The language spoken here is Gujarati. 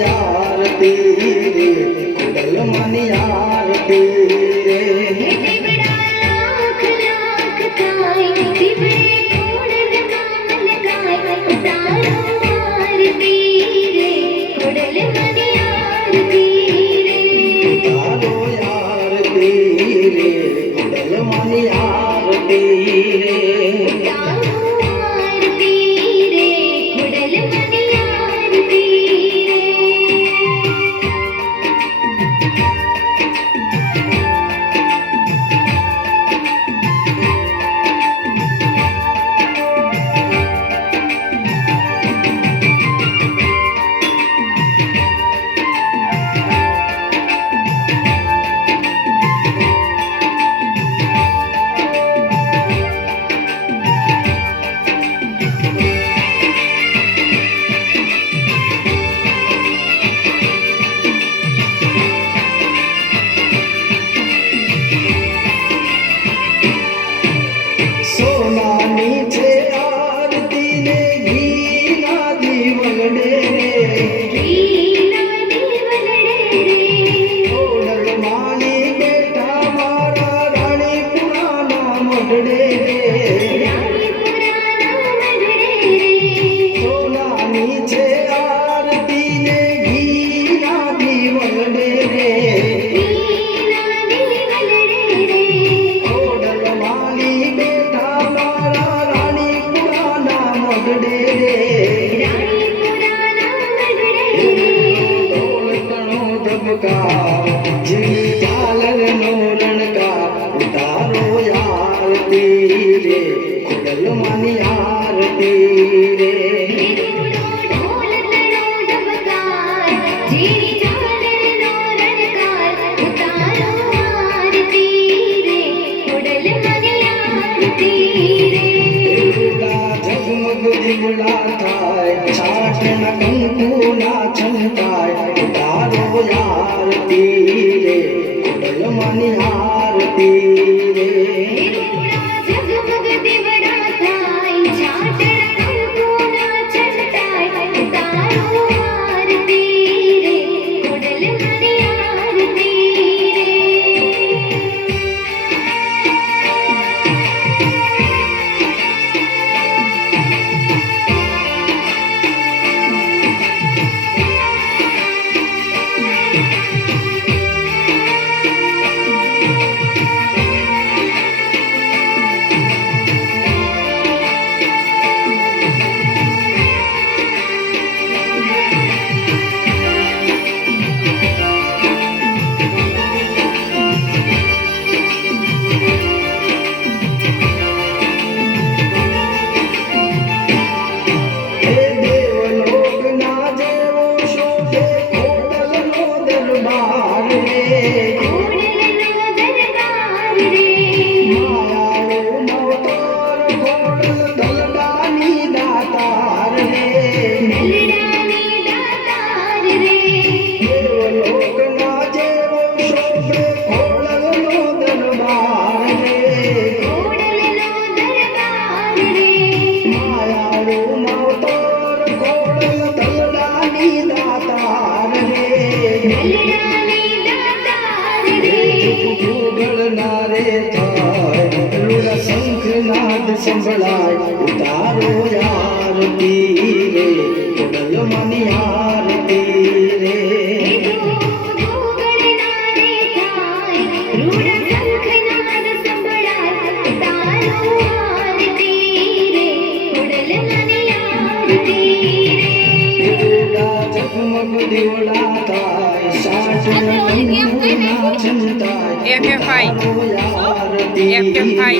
યાર તેરે કુડલ મન યાર તેરે দিই तुम्हारी आरती रे છંતાય તારો યાર તીરે મનિહાર ઢોલ શંખનાદ સંભળાય ઉતારો યાર તીરે ઢોલ મનિયા ચિંતાય FFI.